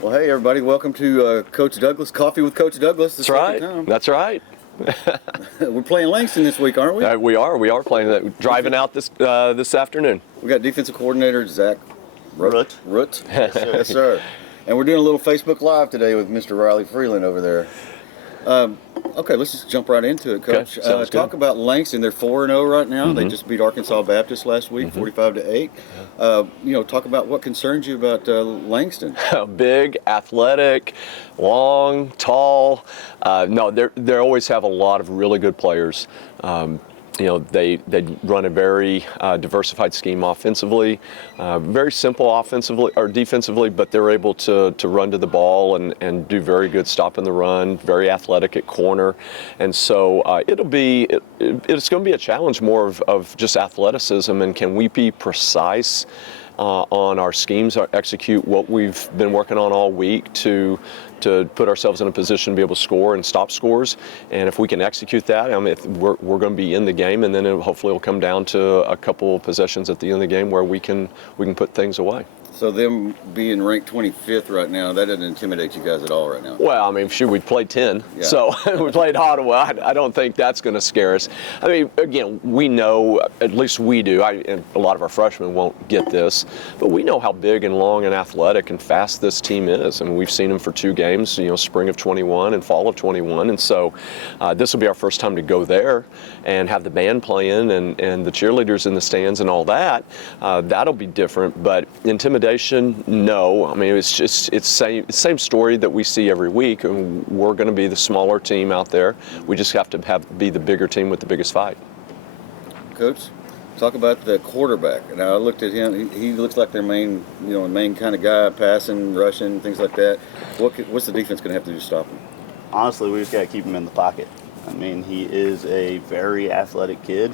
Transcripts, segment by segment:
Well, hey, everybody. Welcome to Coach Douglas, Coffee with Coach Douglas. That's right. That's right. We're playing Langston this week, aren't we? We are playing that. Driving out this afternoon. We got defensive coordinator Zach Root. Yes, sir. Yes, sir. And we're doing a little Facebook Live today with Mr. Riley Freeland over there. Okay, let's just jump right into it, Coach. Okay, talk about Langston. They're 4-0 right now. Mm-hmm. They just beat Arkansas Baptist last week, 45-8. Talk about what concerns you about Langston. Big, athletic, long, tall. They always have a lot of really good players. They run a very diversified scheme offensively, very simple offensively or defensively, but they're able to run to the ball and do very good stopping the run, very athletic at corner. And so it's going to be a challenge more of just athleticism, and can we be precise on our schemes, execute what we've been working on all week to put ourselves in a position to be able to score and stop scores. And if we can execute that, we're going to be in the game, and then hopefully it'll come down to a couple of possessions at the end of the game where we can put things away. So them being ranked 25th right now, that doesn't intimidate you guys at all right now? Well, we played 10, yeah. So we played Ottawa. I don't think that's going to scare us. Again, we know, at least we do, and a lot of our freshmen won't get this, but we know how big and long and athletic and fast this team is. We've seen them for 2 games, spring of 21 and fall of 21, and so this will be our first time to go there and have the band playing and the cheerleaders in the stands and all that. That'll be different, but intimidation, no. It's the same story that we see every week, and we're going to be the smaller team out there. We just have to be the bigger team with the biggest fight. Coach, talk about the quarterback. Now I looked at him. He looks like their main kind of guy, passing, rushing, things like that. What's the defense going to have to do to stop him? Honestly, we just got to keep him in the pocket. He is a very athletic kid.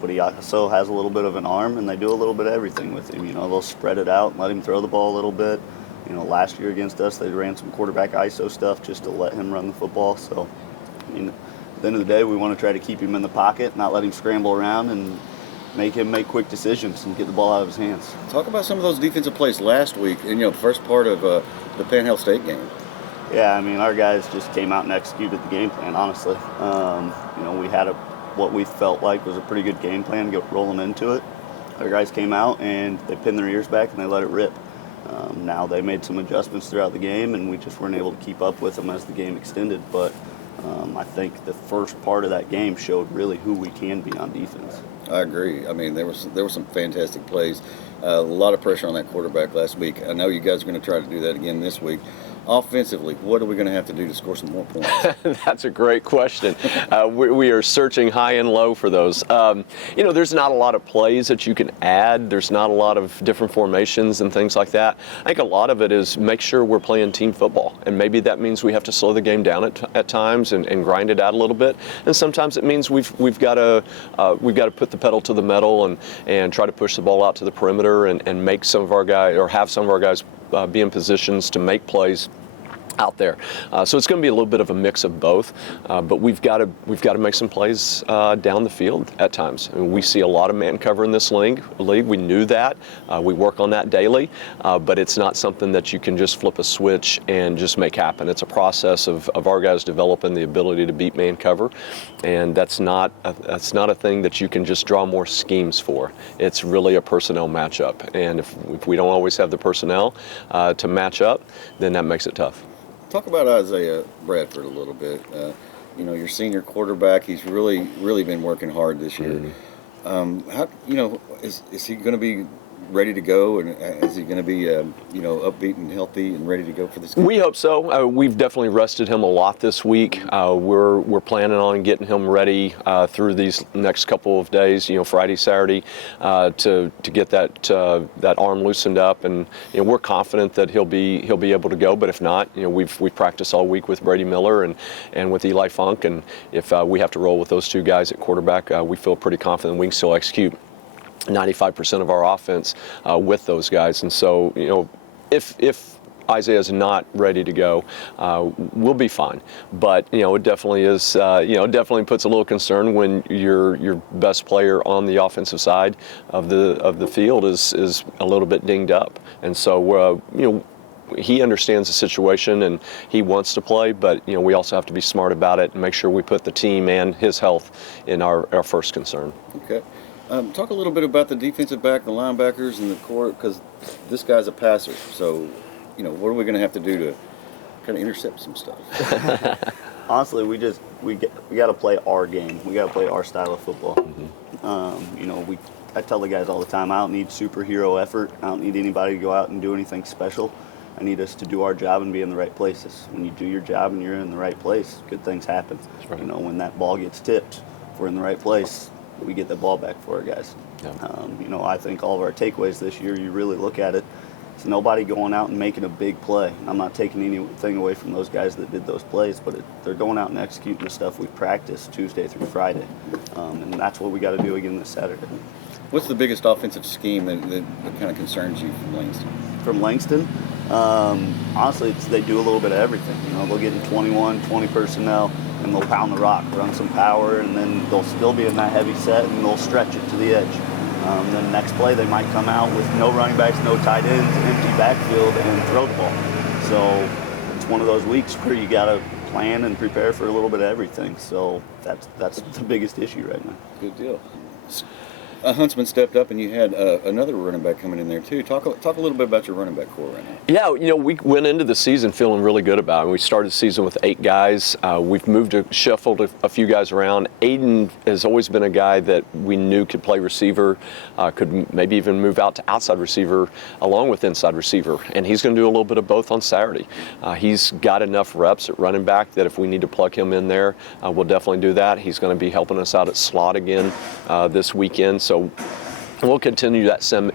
But he also has a little bit of an arm, and they do a little bit of everything with him. They'll spread it out and let him throw the ball a little bit. Last year against us, they ran some quarterback ISO stuff just to let him run the football. So, at the end of the day, we want to try to keep him in the pocket, not let him scramble around, and make him make quick decisions and get the ball out of his hands. Talk about some of those defensive plays last week and, first part of the Panhandle State game. Yeah, our guys just came out and executed the game plan, honestly. We had what we felt like was a pretty good game plan to get rolling into it. Our guys came out and they pinned their ears back and they let it rip. Now they made some adjustments throughout the game, and we just weren't able to keep up with them as the game extended. But I think the first part of that game showed really who we can be on defense. I agree. There were some fantastic plays. A lot of pressure on that quarterback last week. I know you guys are going to try to do that again this week. Offensively, what are we going to have to do to score some more points? That's a great question. We are searching high and low for those. There's not a lot of plays that you can add. There's not a lot of different formations and things like that. I think a lot of it is make sure we're playing team football, and maybe that means we have to slow the game down at times and grind it out a little bit. And sometimes it means we've got to put the pedal to the metal and try to push the ball out to the perimeter and make some of our guys, or have some of our guys be in positions to make plays out there. So it's going to be a little bit of a mix of both, but we've got to make some plays down the field at times. We see a lot of man cover in this league. We knew that. We work on that daily, but it's not something that you can just flip a switch and just make happen. It's a process of our guys developing the ability to beat man cover, and that's not a thing that you can just draw more schemes for. It's really a personnel matchup, and if we don't always have the personnel to match up, then that makes it tough. Talk about Isaiah Bradford a little bit. Your senior quarterback, he's really, really been working hard this year. Is he going to be ready to go, and is he going to be upbeat and healthy and ready to go for this game? We hope so. We've definitely rested him a lot this week. We're planning on getting him ready through these next couple of days, Friday, Saturday, to get that arm loosened up, and we're confident that he'll be able to go. But if not, we've practiced all week with Brady Miller and with Eli Funk, and if we have to roll with those 2 guys at quarterback, we feel pretty confident we can still execute 95% of our offense with those guys. And so, if Isaiah's not ready to go, we'll be fine. But it definitely is. It definitely puts a little concern when your best player on the offensive side of the field is a little bit dinged up. And so he understands the situation and he wants to play, but we also have to be smart about it and make sure we put the team and his health in our first concern. Okay. Talk a little bit about the defensive back, the linebackers, and the core, because this guy's a passer. So, what are we going to have to do to kind of intercept some stuff? Honestly, we got to play our game. We got to play our style of football. I tell the guys all the time, I don't need superhero effort. I don't need anybody to go out and do anything special. I need us to do our job and be in the right places. When you do your job and you're in the right place, good things happen. That's right. When that ball gets tipped, if we're in the right place, we get the ball back for our guys. Yeah. I think all of our takeaways this year, you really look at it, it's nobody going out and making a big play. I'm not taking anything away from those guys that did those plays, but they're going out and executing the stuff we practiced Tuesday through Friday. And that's what we got to do again this Saturday. What's the biggest offensive scheme that kind of concerns you from Langston? Honestly, they do a little bit of everything. They'll get in 21, 20 personnel, and they'll pound the rock, run some power, and then they'll still be in that heavy set, and they'll stretch it to the edge. Then next play, they might come out with no running backs, no tight ends, empty backfield, and throw the ball. So it's one of those weeks where you got to plan and prepare for a little bit of everything. So that's the biggest issue right now. Good deal. Huntsman stepped up, and you had another running back coming in there too. Talk a little bit about your running back core right now. Yeah, we went into the season feeling really good about it. We started the season with 8 guys. We've shuffled a few guys around. Aiden has always been a guy that we knew could play receiver, could maybe even move out to outside receiver along with inside receiver, and he's going to do a little bit of both on Saturday. He's got enough reps at running back that if we need to plug him in there, we'll definitely do that. He's going to be helping us out at slot again this weekend. So we'll continue that same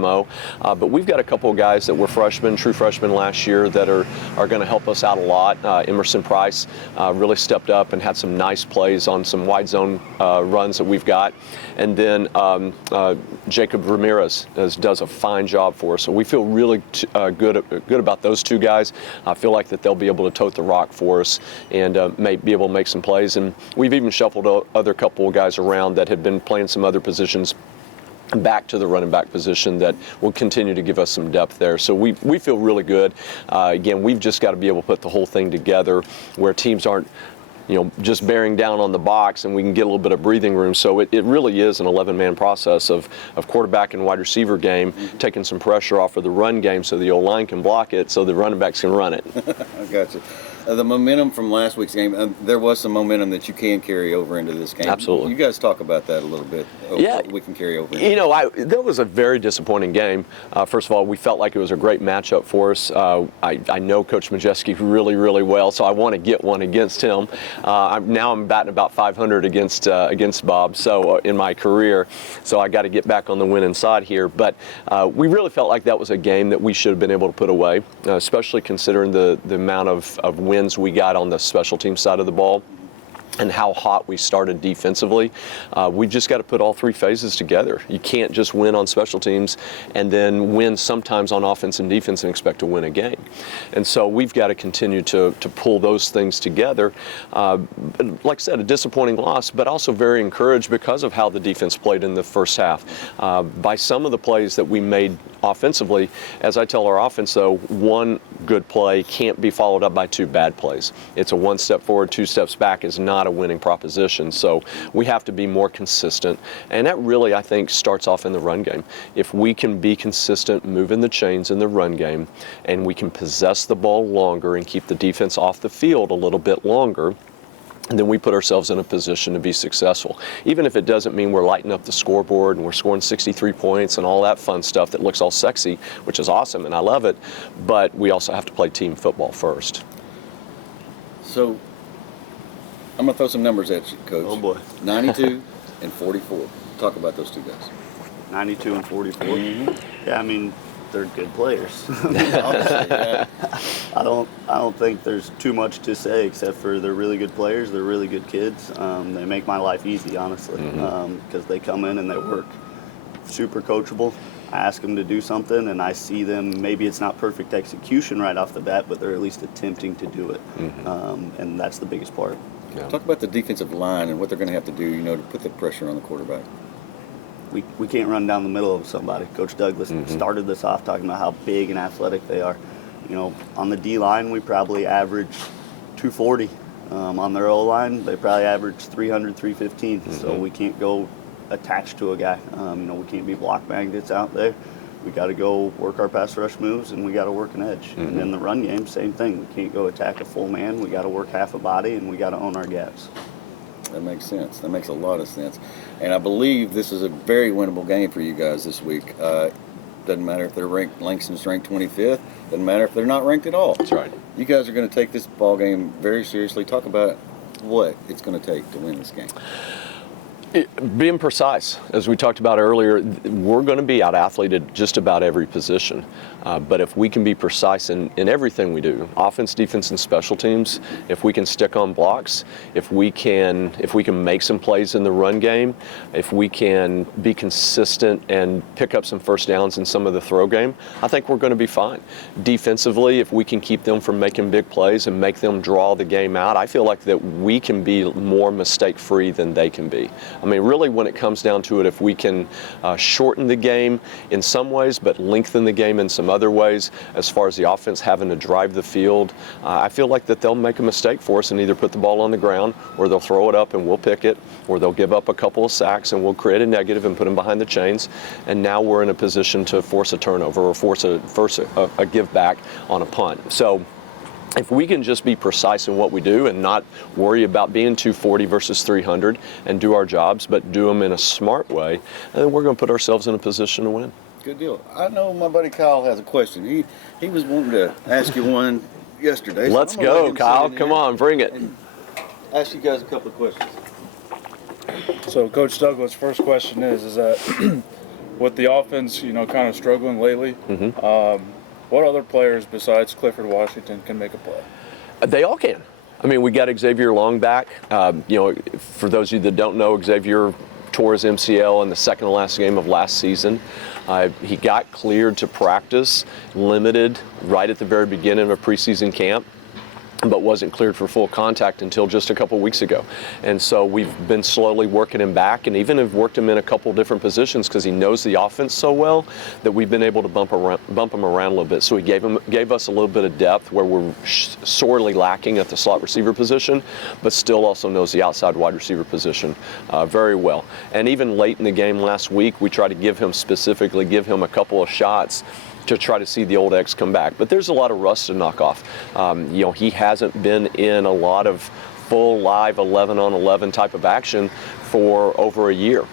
MO, but we've got a couple of guys that were true freshmen last year that are going to help us out a lot. Emerson Price really stepped up and had some nice plays on some wide zone runs that we've got. And then Jacob Ramirez does a fine job for us. So we feel really good about those 2 guys. I feel like that they'll be able to tote the rock for us and may be able to make some plays. And we've even shuffled other couple of guys around that had been playing some other positions back to the running back position that will continue to give us some depth there. So we feel really good. Again, we've just got to be able to put the whole thing together where teams aren't just bearing down on the box, and we can get a little bit of breathing room. So it really is an 11-man process of quarterback and wide receiver game, taking some pressure off of the run game so the O-line can block it so the running backs can run it. I got you. The momentum from last week's game, there was some momentum that you can carry over into this game. Absolutely. You guys talk about that a little bit. Yeah. We can carry over. That was a very disappointing game. First of all, we felt like it was a great matchup for us. I know Coach Majeski really, really well, so I want to get one against him. Now I'm batting about 500 against Bob, so in my career. So I got to get back on the winning side here. But we really felt like that was a game that we should have been able to put away, especially considering the amount of wins we got on the special team side of the ball and how hot we started defensively. We've just got to put all 3 phases together. You can't just win on special teams and then win sometimes on offense and defense and expect to win a game. And so we've got to continue to pull those things together. Like I said, a disappointing loss, but also very encouraged because of how the defense played in the first half. By some of the plays that we made offensively, as I tell our offense though, 1 good play can't be followed up by 2 bad plays. It's a 1 step forward, 2 steps back is not a winning proposition. So we have to be more consistent. And that really, I think, starts off in the run game. If we can be consistent, moving the chains in the run game, and we can possess the ball longer and keep the defense off the field a little bit longer, and then we put ourselves in a position to be successful. Even if it doesn't mean we're lighting up the scoreboard and we're scoring 63 points and all that fun stuff that looks all sexy, which is awesome and I love it, but we also have to play team football first. So I'm going to throw some numbers at you, Coach. Oh, boy. 92 and 44. Talk about those 2 guys. 92 and 44. Mm-hmm. Yeah, they're good players. Obviously, yeah. I don't think there's too much to say except for they're really good players. They're really good kids. They make my life easy, honestly, because they come in and they work. Super coachable. I ask them to do something, and I see them. Maybe it's not perfect execution right off the bat, but they're at least attempting to do it, and that's the biggest part. Yeah. Talk about the defensive line and what they're going to have to do, to put the pressure on the quarterback. We can't run down the middle of somebody. Coach Douglas started this off talking about how big and athletic they are. On the D line, we probably average 240. On their O line, they probably average 300, 315. Mm-hmm. So we can't go attached to a guy. We can't be block magnets out there. We got to go work our pass rush moves, and we got to work an edge. Mm-hmm. And in the run game, same thing. We can't go attack a full man. We got to work half a body, and we got to own our gaps. That makes sense. That makes a lot of sense. And I believe this is a very winnable game for you guys this week. Doesn't matter if they're ranked, Langston's ranked 25th. Doesn't matter if they're not ranked at all. That's right. You guys are going to take this ball game very seriously. Talk about what it's going to take to win this game. Being precise, as we talked about earlier, we're going to be out-athleted just about every position. But if we can be precise in everything we do, offense, defense, and special teams, if we can stick on blocks, if we can make some plays in the run game, if we can be consistent and pick up some first downs in some of the throw game, I think we're going to be fine. Defensively, if we can keep them from making big plays and make them draw the game out, I feel like that we can be more mistake-free than they can be. I mean, really, when it comes down to it, if we can shorten the game in some ways, but lengthen the game in some other ways, as far as the offense having to drive the field, I feel like that they'll make a mistake for us and either put the ball on the ground, or they'll throw it up and we'll pick it, or they'll give up a couple of sacks and we'll create a negative and put them behind the chains. And now we're in a position to force a turnover or force a give back on a punt. So if we can just be precise in what we do and not worry about being 240 versus 300 and do our jobs, but do them in a smart way, then we're going to put ourselves in a position to win. Good deal. I know my buddy Kyle has a question. He was wanting to ask you one yesterday. So Let's go, Kyle. Come on, bring it. Ask you guys a couple of questions. So, Coach Douglas, first question is that with the offense, kind of struggling lately, what other players besides Clifford Washington can make a play? They all can. I mean, we got Xavier Long back. For those of you that don't know, Xavier tore his MCL in the second to last game of last season. He got cleared to practice, limited right at the very beginning of preseason camp, but wasn't cleared for full contact until just a couple weeks ago. And so we've been slowly working him back, and even have worked him in a couple different positions because he knows the offense so well that we've been able to bump him around a little bit. So he gave us a little bit of depth where we're sorely lacking at the slot receiver position, but still also knows the outside wide receiver position very well. And even late in the game last week, we tried to give him a couple of shots to try to see the old X come back. But there's a lot of rust to knock off. He hasn't been in a lot of full live 11-on-11 type of action for over a year.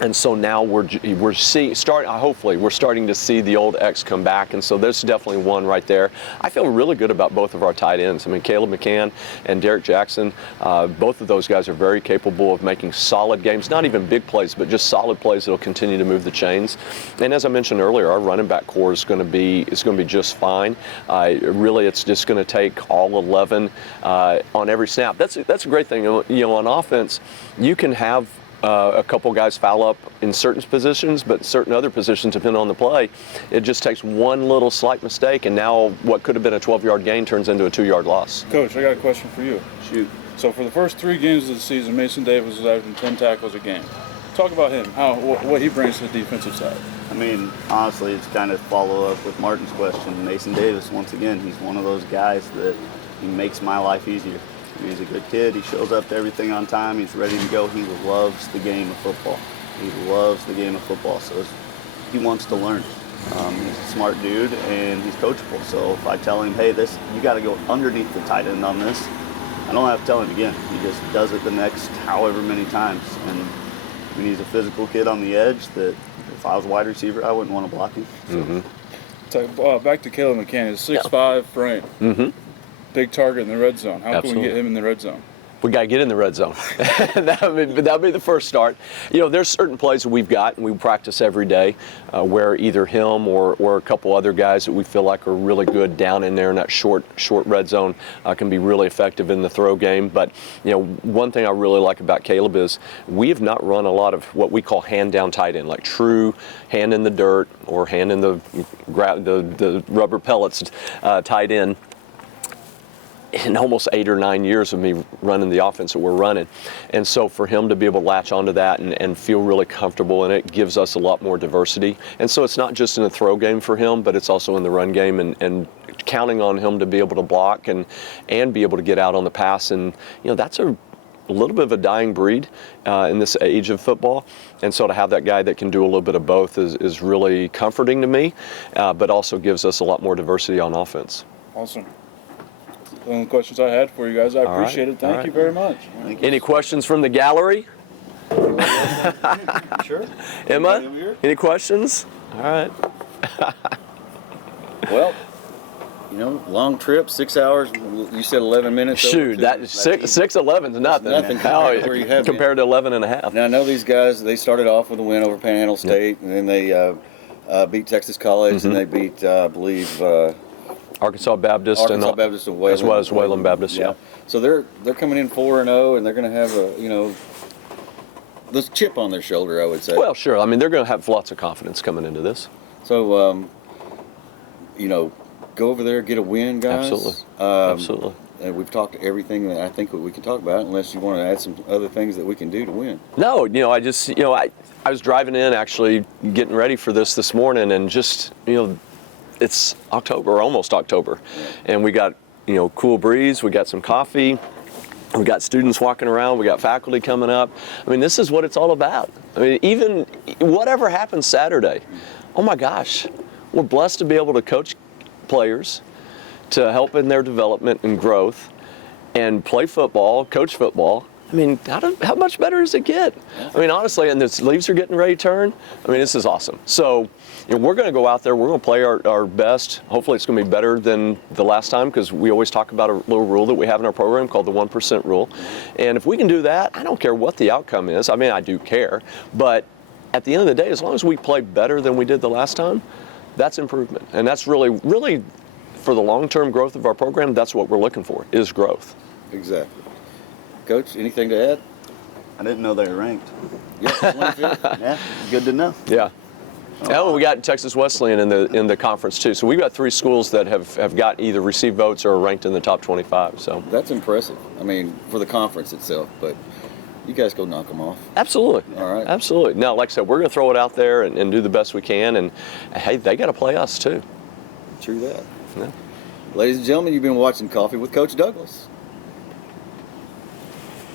And so now hopefully we're starting to see the old X come back, and so there's definitely one right there. I feel really good about both of our tight ends. I mean, Caleb McCann and Derek Jackson, both of those guys are very capable of making solid games, not even big plays, but just solid plays that will continue to move the chains. And as I mentioned earlier, our running back core is going to be just fine. Really, it's just going to take all 11 on every snap. That's a great thing. On offense, you can have a couple guys foul up in certain positions, but certain other positions, depending on the play, it just takes one little slight mistake, and now what could have been a 12-yard gain turns into a 2-yard loss. Coach, I got a question for you. Shoot. So for the first 3 games of the season, Mason Davis was averaging 10 tackles a game. Talk about him, what he brings to the defensive side. I mean, honestly, it's kind of follow up with Martin's question. Mason Davis, once again, he's one of those guys that he makes my life easier. He's a good kid. He shows up to everything on time. He's ready to go. He loves the game of football. So he wants to learn. He's a smart dude, and he's coachable. So if I tell him, hey, you got to go underneath the tight end on this, I don't have to tell him again. He just does it the next however many times. And he's a physical kid on the edge that if I was a wide receiver, I wouldn't want to block him. So. So, back to Caleb McCann. He's 6'5", frame. Big target in the red zone. How can we get him in the red zone? We got to get in the red zone. That would be the first start. There's certain plays that we've got and we practice every day where either him or a couple other guys that we feel like are really good down in there in that short red zone can be really effective in the throw game. But, one thing I really like about Caleb is we have not run a lot of what we call hand-down tight end, like true hand in the dirt or hand in the rubber pellets tight end. In almost 8 or 9 years of me running the offense that we're running. And so for him to be able to latch onto that and feel really comfortable in it gives us a lot more diversity. And so it's not just in the throw game for him, but it's also in the run game and counting on him to be able to block and be able to get out on the pass. And, that's a little bit of a dying breed in this age of football. And so to have that guy that can do a little bit of both is really comforting to me, but also gives us a lot more diversity on offense. Awesome. One of the questions I had for you guys. I appreciate it. Thank you very much. Any questions from the gallery? Sure. Emma, any questions? All right. Well, long trip, 6 hours. You said 11 minutes. Shoot, that 6:11 is nothing. Nothing How, compared to 11 and a half. Now I know these guys. They started off with a win over Panhandle State, and then they beat Texas College, and they beat, I believe, Arkansas Baptist, Arkansas Baptist and Wayland, as well as Wayland Baptist. Yeah. So they're coming in 4-0, and they're going to have a this chip on their shoulder, I would say. Well, sure. I mean, they're going to have lots of confidence coming into this. So go over there, get a win, guys. Absolutely. Absolutely. And we've talked to everything that I think we can talk about, unless you want to add some other things that we can do to win. No, I just, I was driving in actually getting ready for this morning, and just, it's October, almost October, and we got, cool breeze, we got some coffee, we got students walking around, we got faculty coming up. I mean, this is what it's all about. I mean, even whatever happens Saturday, oh my gosh, we're blessed to be able to coach players, to help in their development and growth, and play football, coach football. I mean, how much better does it get? I mean, honestly, and the leaves are getting ready to turn. I mean, this is awesome. So, we're going to go out there. We're going to play our best. Hopefully, it's going to be better than the last time, because we always talk about a little rule that we have in our program called the 1% rule. And if we can do that, I don't care what the outcome is. I mean, I do care. But at the end of the day, as long as we play better than we did the last time, that's improvement. And that's really, really, for the long-term growth of our program, that's what we're looking for, is growth. Exactly. Coach, anything to add? I didn't know they were ranked. Yeah, 25th. Yeah, good to know. Yeah. Oh, we got Texas Wesleyan in the conference too. So we've got 3 schools that have got either received votes or are ranked in the top 25. So That's impressive. I mean, for the conference itself, but you guys go knock them off. Absolutely. All right. Absolutely. Now, like I said, we're going to throw it out there and do the best we can. And hey, they got to play us too. True that. Yeah. Ladies and gentlemen, you've been watching Coffee with Coach Douglas.